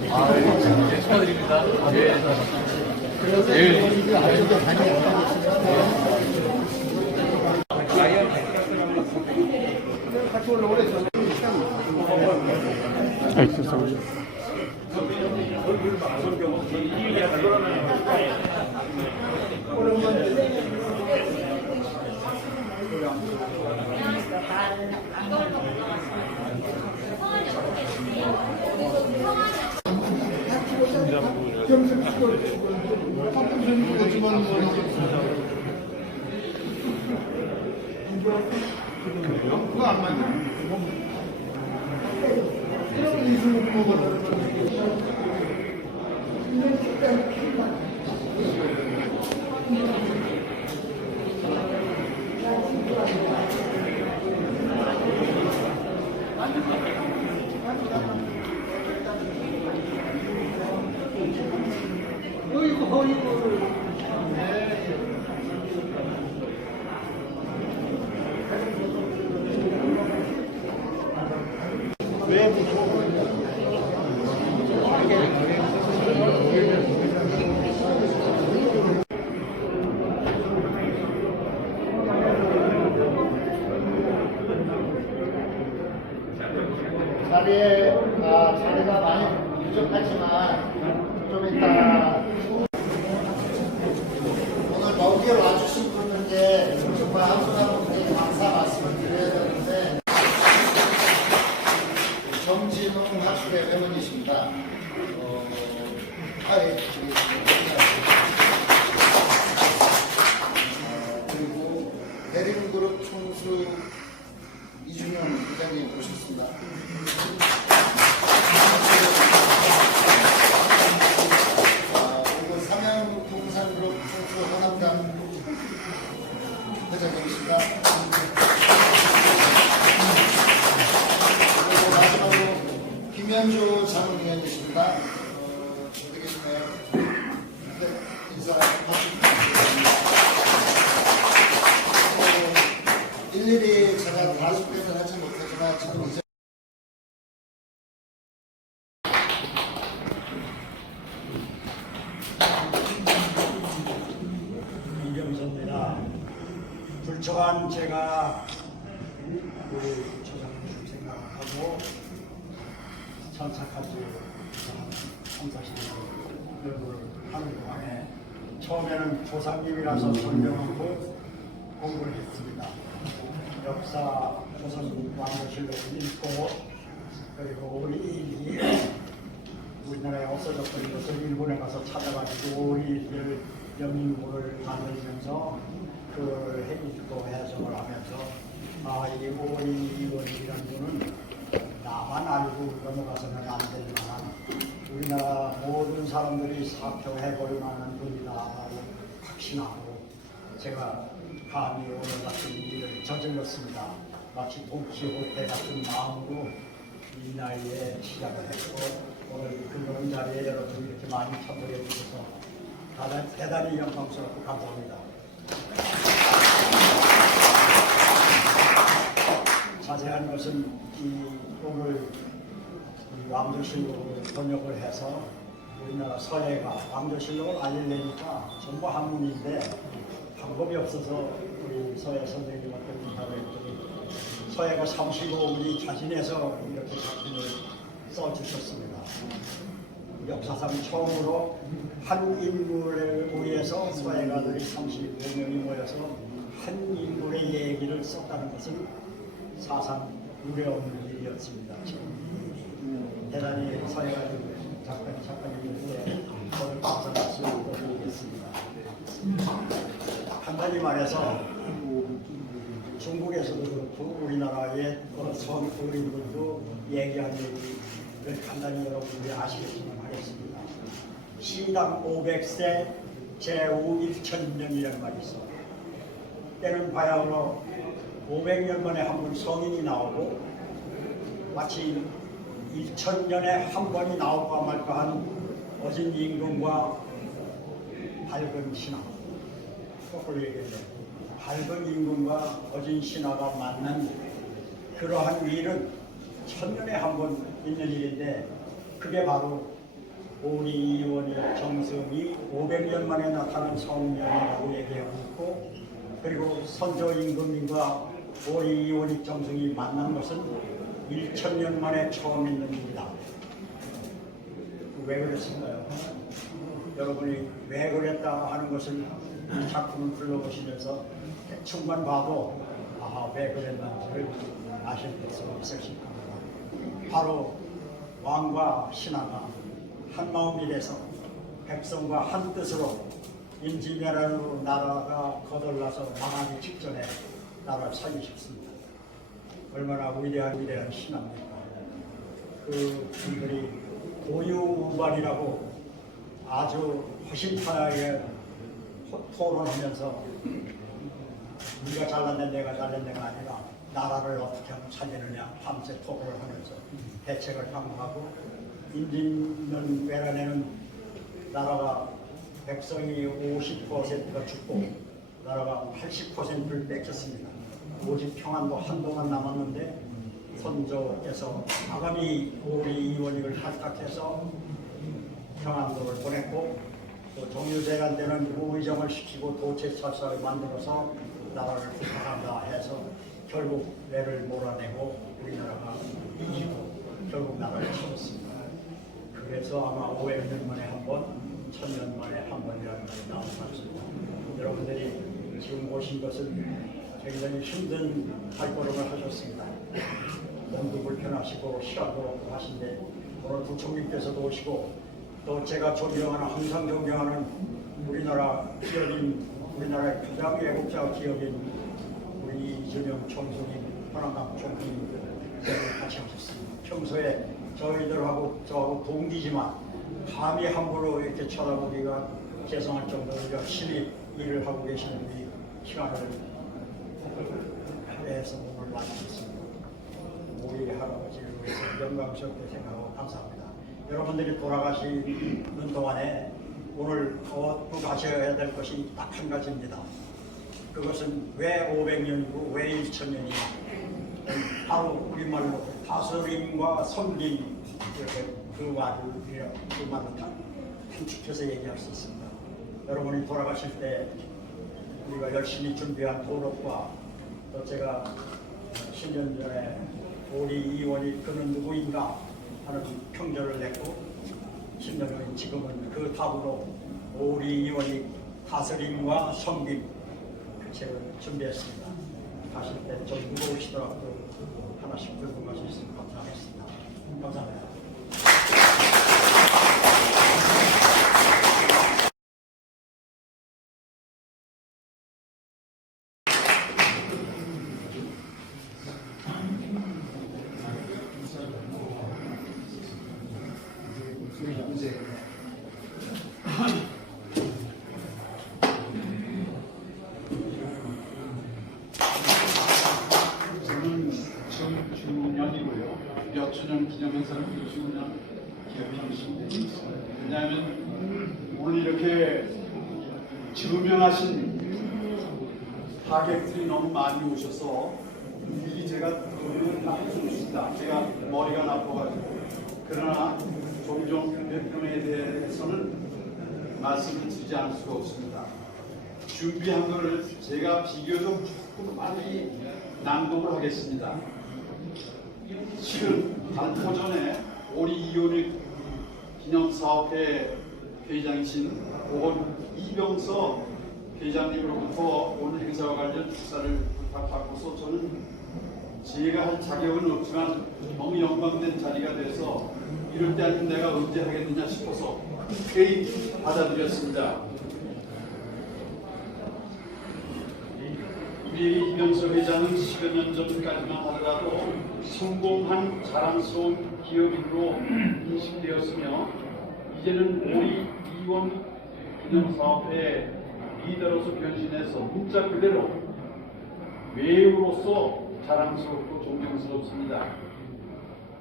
예, 축하드립니다. 예. 내일 그거 안 맞나? 자리가 많이 부족하지만 좀 이따 오늘 여기에 와주신 분들께 정말 한분한 분께 감사 말씀을 드려야 되는데 정진웅 학술의 회원이십니다. 그리고 대림그룹 총수 이준영 부장님 오셨습니다. 그리고 삼양동산그룹 총수 허남당 회장님이십니다. 그리고 마지막으로 김현주 자문위원이십니다. 어디 계시나요? 네, 인사 일일이 제가 다 소개는 하지 못하지만 지금 이제 이경선입니다. 불초한 제가 우리 조상님 생각하고 천사까지 천사시를 하는 동안에 처음에는 조상님이라서 설명하고 공부를 했습니다. 역사 조선 왕조실록을 읽고 그리고 우리 우리나라에 없어졌던 것을 일본에 가서 찾아가지고 우리들 영인물을 만들면서 그 해주고 해석을 하면서 이 오리원이라는 분은 나만 알고 넘어가서는 안 될 만한 우리나라 모든 사람들이 사표해볼 만한 분이다라고 확신하고 제가 감히 오늘 같은 일을 저질렀습니다. 마치 돈키호테 같은 마음으로 이 나이에 시작을 했고 오늘 그런 자리에 여러분이 이렇게 많이 참석해 주셔서 대단히 영광스럽고 감사합니다. 자세한 것은 오늘 왕조실록을 번역을 해서 우리나라 서예가 왕조실록을 알리려니까 전부 한문인데 방법이 없어서 우리 서예 선생님한테 부탁을 했더니 서예가 35분이 자신해서 이렇게 작품을 써주셨습니다. 역사상 처음으로 한 인물에 의해서 서예가들이 35명이 모여서 한 인물의 얘기를 썼다는 것은 사상 유례없는 일이었습니다. 대단히 서예가 작가님들께 저를 감사 말씀을 드리겠습니다. 간단히 말해서 중국에서도 그렇고 우리나라의 어느 선 어린들도 얘기한 얘기를 간단히 여러분들이 아시겠지만 하겠습니다. 시당 500세 제후 1000년이라는 말이 있어. 때는 바야흐로 500년 만에 한 번 성인이 나오고 마치 1000년에 한 번이 나올까 말까 한 어진 임금과 밝은 신하, 거꾸로 얘기해서 밝은 임금과 어진 신하가 만난 그러한 일은 1000년에 한 번 있는 일인데 그게 바로 우리 이원이 정승이 500년 만에 나타난 성명이라고 얘기하고 있고, 그리고 선조 임금님과 우리 이원이 정승이 만난 것은 1000년 만에 처음 있는 일이다. 왜 그랬을까요? 여러분이 왜 그랬다 하는 것을 이 작품을 불러보시면서 대충만 봐도 왜 그랬는지를 아실 수 있으실 겁니다. 바로 왕과 신하가 한마음이 돼서 백성과 한 뜻으로 임진왜란으로 나라가 거덜나서 망하기 직전에 나라를 살리셨습니다. 얼마나 위대한 신하입니까? 그 분들이 고유우발이라고 아주 허심탄회하게 토론하면서 네가 잘났네 내가 잘났네가 아니라 나라를 어떻게 하면 살리느냐 밤새 토론을 하면서 대책을 강구하고 임진왜란에는 나라가 백성이 50%가 죽고 나라가 80%를 뺏겼습니다. 오직 평안도 한동안 남았는데 선조께서 과감히 우리 이원익을 탈탁해서 평안도를 보냈고 또 정유재란 데는 무의정을 시키고 도체찰사를 만들어서 나라를 부탁한다 해서 결국 매를 몰아내고 우리나라가 이기고 결국 나라를 치렀습니다. 그래서 아마 500년 만에 한 번, 1000년 만에 한 번이라는 말이 나온 것 같습니다. 여러분들이 지금 보신 것은 굉장히 힘든 발걸음을 하셨습니다. 몸도 불편하시고 시간도 없고 하신데 오늘 부총리께서도 오시고 또 제가 존경하는 항상 존경하는 우리나라 기업인 우리나라의 가장 애국자 기업인 우리 이준영 총수님, 현안감 총수님 같이 하셨습니다. 평소에 저희들하고 저하고 동기지만 감히 함부로 이렇게 쳐다보기가 죄송할 정도로 열심히 일을 하고 계시는 우리 시간을 해서 오늘 마치겠습니다. 우리 할아버지를 위해서 영광스럽게 생각하고 감사합니다. 여러분들이 돌아가시는 동안에 오늘 꼭 하셔야 될 것이 딱 한 가지입니다. 그것은 왜 500년이고 왜 1000년이냐. 바로 우리말로 다스림과 섬김, 그 말로 단축해서 얘기할 수 있습니다. 여러분이 돌아가실 때 우리가 열심히 준비한 도록과 또 제가 10년 전에 우리 이원이 그는 누구인가 하는 평전을 냈고 10년 후인 지금은 그 답으로 우리 이원이 다스림과 섬김 그 책을 준비했습니다. 가실 때 좀 무거우시더라도 하나씩 들고 가실 수 있으면 감사하겠습니다. 감사합니다. 정주년이고요. 몇 주년 기념해서는 2주년 기억하는 신분이 있습니다. 왜냐하면 오늘 이렇게 증명하신 하객들이 너무 많이 오셔서 미리 제가 의견을 다 해주셨습니다. 제가 머리가 나빠가지고. 그러나 종종 몇 분에 대해서는 말씀을 드리지 않을 수가 없습니다. 준비한 것을 제가 비교적 조금 많이 낭독을 하겠습니다. 지금 단포 전에 우리 이온익 기념사업회 회장이신 보건 이병서 회장님으로부터 오늘 행사와 관련 축사를 부탁받고서 저는 제가 할 자격은 없지만 너무 영광된 자리가 돼서 이럴 때 아니면 내가 언제 하겠느냐 싶어서 흔쾌히 받아들였습니다. 우리 이병서 회장은 10여 년 전까지만 하더라도 성공한 자랑스러운 기업인으로 인식되었으며 이제는 우리 이원 기념사업회 리더로서 변신해서 문자 그대로 외우로서 자랑스럽고 존경스럽습니다.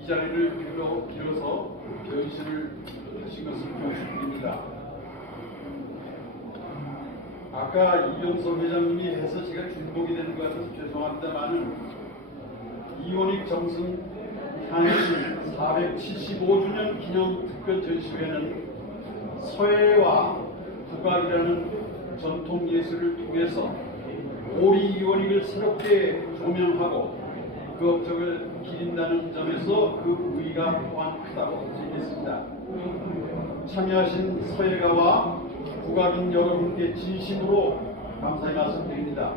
이 자리를 빌어서 변신을 하신 것을 보여드립니다. 아까 이병서 회장님이 해서 제가 중복이 되는 것 같아서 죄송합니다만은 이원익 정승 탄신 475주년 기념 특별 전시회는 서예와 국악이라는 전통 예술을 통해서 오리 이원익을 새롭게 조명하고 그 업적을 기린다는 점에서 그 의의가 또한 크다고 할 수 있겠습니다. 참여하신 서예가와 국악인 여러분께 진심으로 감사의 말씀드립니다.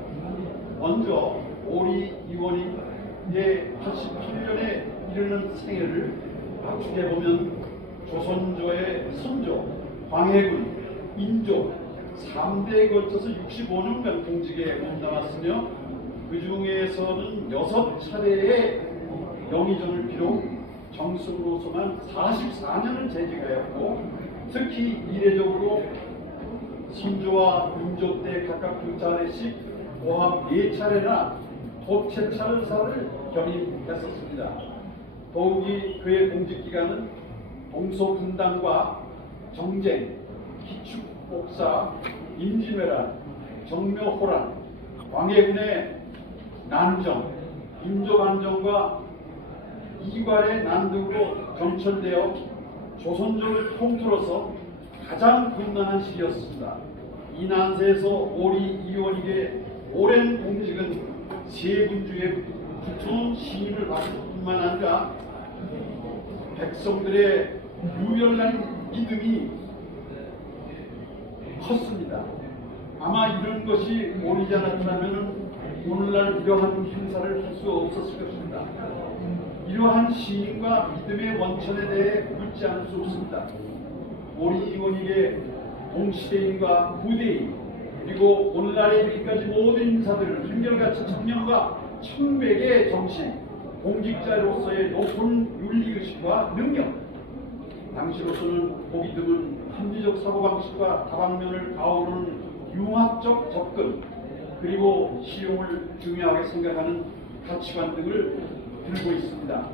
먼저 오리 이원익의 88년에 이르는 생애를 압축해보면 조선조의 선조, 광해군, 인조 3대에 걸쳐서 65년간 공직에 몸담았으며 그 중에서는 6차례의 영의정을 비록 정승으로서만 44년을 재직하였고 특히 이례적으로 선조와 인조 때 각각 2차례씩 모합 4차례나 도채찰사를 겸임했었습니다. 더욱이 그의 공직기간은 동서분단과 정쟁, 기축복사, 임진왜란, 정묘호란, 광해군의 난정, 인조반정과 이괄의 난등으로 점철되어 조선조를 통틀어서 가장 곤란한 시기였습니다. 이 난세에서 오리 이원익의 오랜 공직은 세군주의 두터운 시인을 받을 뿐만 아니라 백성들의 유열난 믿음이 컸습니다. 아마 이런 것이 오리지 않았다면 오늘날 이러한 행사를 할 수 없었을 것입니다. 이러한 시인과 믿음의 원천에 대해 묻지 않을 수 없습니다. 오리 이원익의 동시대인과 후대인 그리고 오늘날에 이르기까지 모든 인사들을 한결같이 청렴과 청백의 정신, 공직자로서의 높은 윤리의식과 능력, 당시로서는 보기 드문 합리적 사고방식과 다방면을 아우르는 융합적 접근, 그리고 실용을 중요하게 생각하는 가치관 등을 들고 있습니다.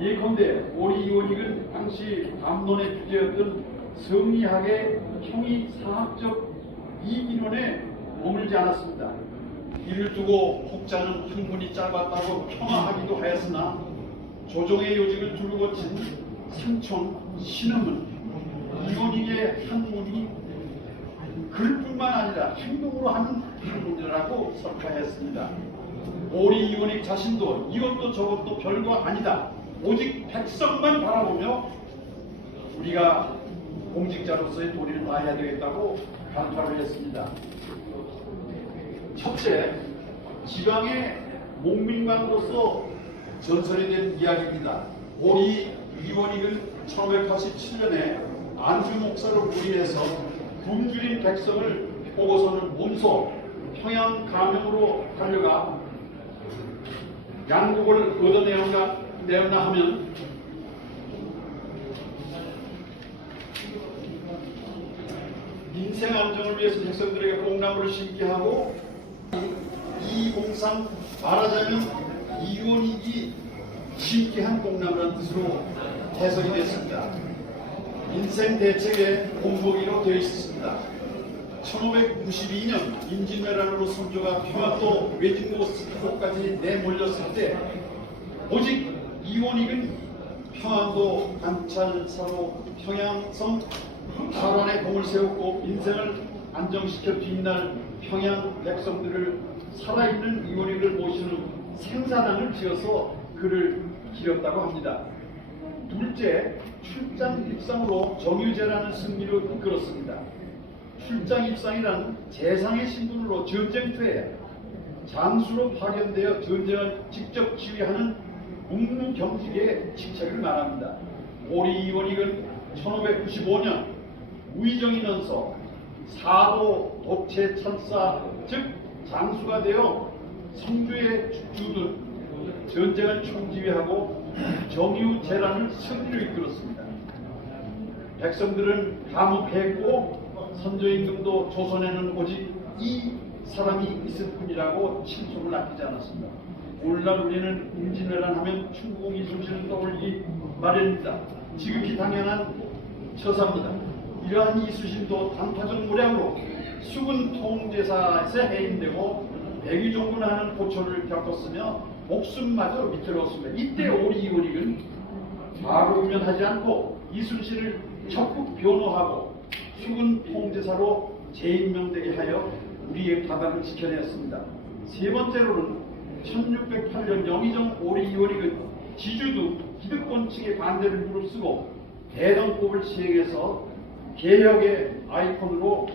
예컨대 오리 이원익은 당시 담론의 주제였던 성리학의 형이상학적 이민론에 머물지 않았습니다. 이를 두고 혹자는 학문이 짧았다고 평화하기도 하였으나 조정의 요직을 둘러거친 상촌 신음은 이원익의 학문이 글뿐만 아니라 행동으로 하는 학문이라고 설파했습니다. 오리 이원익 자신도 이것도 저것도 별거 아니다. 오직 백성만 바라보며 우리가 공직자로서의 도리를 다해야 되겠다고 간파를 했습니다. 첫째, 지방의 목민관으로서 전설이 된 이야기입니다. 오리 이원익은 1587년에 안주 목사를 부인해서 굶주린 백성을 보고서는 몸소 평양 가명으로 달려가 양국을 얻어내었나 하면 인생 안정을 위해서 백성들에게 콩나물을 심게 하고 이 공상 말하자면 이원익이 심게 한 콩나물이라는 뜻으로 해석이 됐습니다. 인생 대책의 본보기로 되어 있었습니다. 1592년 임진왜란으로 선조가 평안도 외진고까지 내몰렸을 때 오직 이원익은 평안도 관찰사로 평양성 발원에 공을 세웠고 인생을 안정시켜 뒷날 평양 백성들을 살아있는 이원익을 모시는 생사당을 지어서 그를 기렸다고 합니다. 둘째, 출장 입상으로 정유제라는 승리를 이끌었습니다. 출장 입상이란 재상의 신분으로 전쟁터에 장수로 파견되어 전쟁을 직접 지휘하는 묵는 경직의 직책을 말합니다. 오리 이원익은 1595년 우의정인원서 사도 도체 찬사 즉 장수가 되어 성주에 주둔 전쟁을 총지휘하고 정유재란을 승리로 이끌었습니다. 백성들은 감옥했고 선조임금도 조선에는 오직 이 사람이 있을 뿐이라고 칭송을 아끼지 않았습니다. 오늘날 우리는 임진왜란 하면 충국 이순신을 떠올리기 마련입니다. 지극히 당연한 처사입니다. 이러한 이순신도 단파적 무량으로 수군 통제사에서 해임되고 백위종군하는 고초를 겪었으며 목숨마저 위태로웠습니다. 이때 오리 이원익은 바로 우면하지 않고 이순신을 적극 변호하고 수군 통제사로 재임명되게 하여 우리의 바다를 지켜냈습니다. 세 번째로는 1608년 영의정 오리 이원익은 지주도 기득권 측의 반대를 무릅쓰고 대동법을 시행해서 개혁의 아이콘으로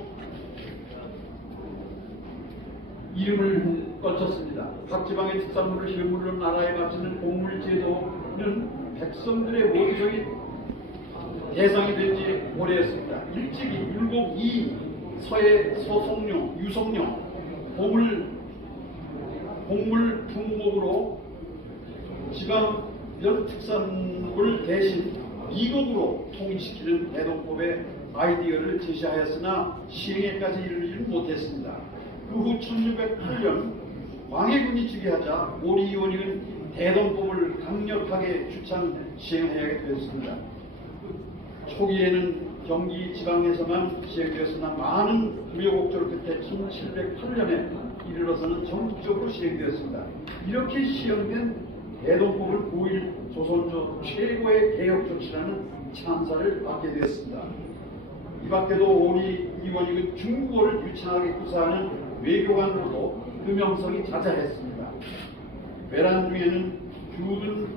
이름을 거쳤습니다. 각 지방의 특산물을 실물로 나라에 바치는 공물제도는 백성들의 모의적인 대상이 된 지 오래였습니다. 일찍이 율곡 2, 서해 서송룡, 유성룡, 곡물 품목으로 지방별 특산물 대신 2곡으로 통일시키는 대동법의 아이디어를 제시하였으나 시행에까지 이르지는 못했습니다. 그 후 1608년 광해군이 즉위하자 오리 이원익은 대동법을 강력하게 주창 시행하게 되었습니다. 초기에는 경기 지방에서만 시행되었으나 많은 우여곡절 끝에 1708년에 이르러서는 전국적으로 시행되었습니다. 이렇게 시행된 대동법을 9일 조선조 최고의 개혁 조치라는 찬사를 받게 되었습니다. 이 밖에도 오리 이원익은 중국어를 유창하게 구사하는 외교관으로도 유명성이 자자했습니다. 외란 중에는 규든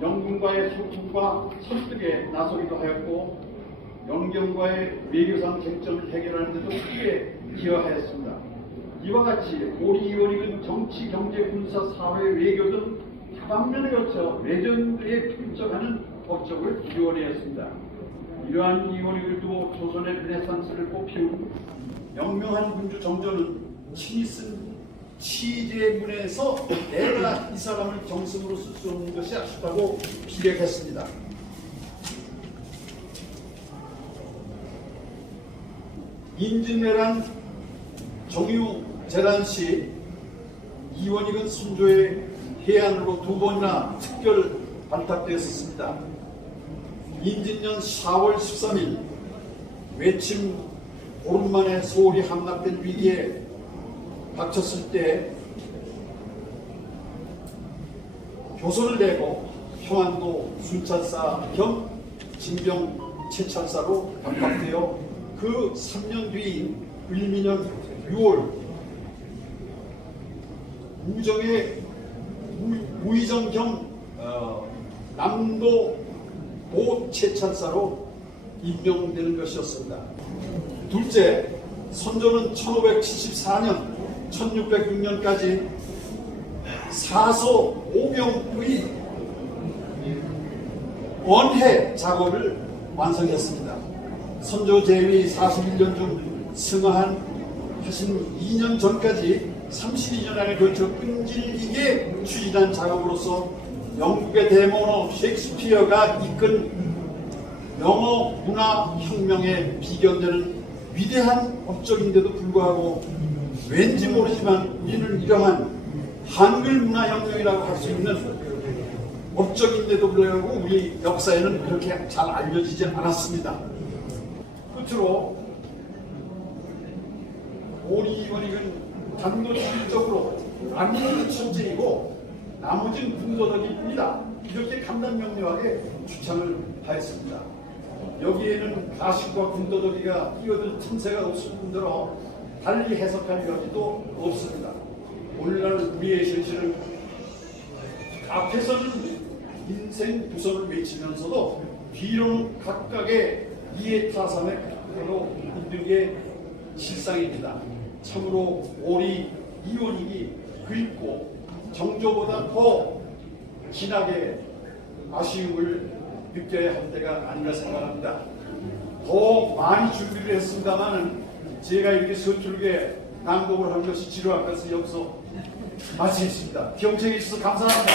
영군과의 소통과 설득에 나서기도 하였고 영경과의 외교상 쟁점을 해결하는 데도 크게 기여하였습니다. 이와 같이 오리 이원익은 정치, 경제, 군사, 사회, 외교 등 다방면에 걸쳐 레전드에 필적하는 업적을 이루어내었습니다. 이러한 이원익을 두고 조선의 르네상스를 꽃피운 영명한 군주 정조는 친히 쓴 치제문에서 내가 이 사람을 정승으로 쓸 수 없는 것이 아쉽다고 비력했습니다. 인진내란 정유재란 시 이원익은 순조의 해안으로 2번이나 특별 발탁되었습니다. 인진년 4월 13일 외침 보름 만에 서울이 함락된 위기에 닥쳤을 때 교선을 내고 평안도 순찰사 겸 징병 채찰사로 발탁되어 그 3년 뒤인 을미년 6월 우의정 겸 남도 보채찰사로 임명되는 것이었습니다. 둘째, 선조는 1574년 1606년까지 사서 5병의 원해 작업을 완성했습니다. 선조 제위 41년 중 승하하신 2년 전까지 32년에 걸쳐 끈질기게 추진한 작업으로서 영국의 대문호 셰익스피어가 이끈 영어 문화 혁명에 비견되는 위대한 업적인데도 불구하고 왠지 모르지만 우리는 이러한 한글 문화 혁명이라고 할 수 있는 업적인데도 불구하고 우리 역사에는 그렇게 잘 알려지지 않았습니다. 끝으로 오리 이원익은 단도직입적으로 남는 천재이고 나머지는 군더더기입니다. 이렇게 간단명료하게 주창을 하였습니다. 여기에는 가식과 군더더기가 끼어들 틈새가 없을 뿐더러 달리 해석할 여지도 없습니다. 오늘날 우리의 현실은 앞에서는 인생 부선을 외치면서도 뒤로는 각각의 이해타산에 그대로 있는 게 실상입니다. 참으로 오리 이원익이 긁고 정조보다 더 진하게 아쉬움을 느껴야 할 때가 아닌가 생각합니다. 더 많이 준비를 했습니다만은 제가 이렇게 서툴게 낭독을 한 것이 지루할 것을 여기서 마치겠습니다. 경청해 주셔서 감사합니다.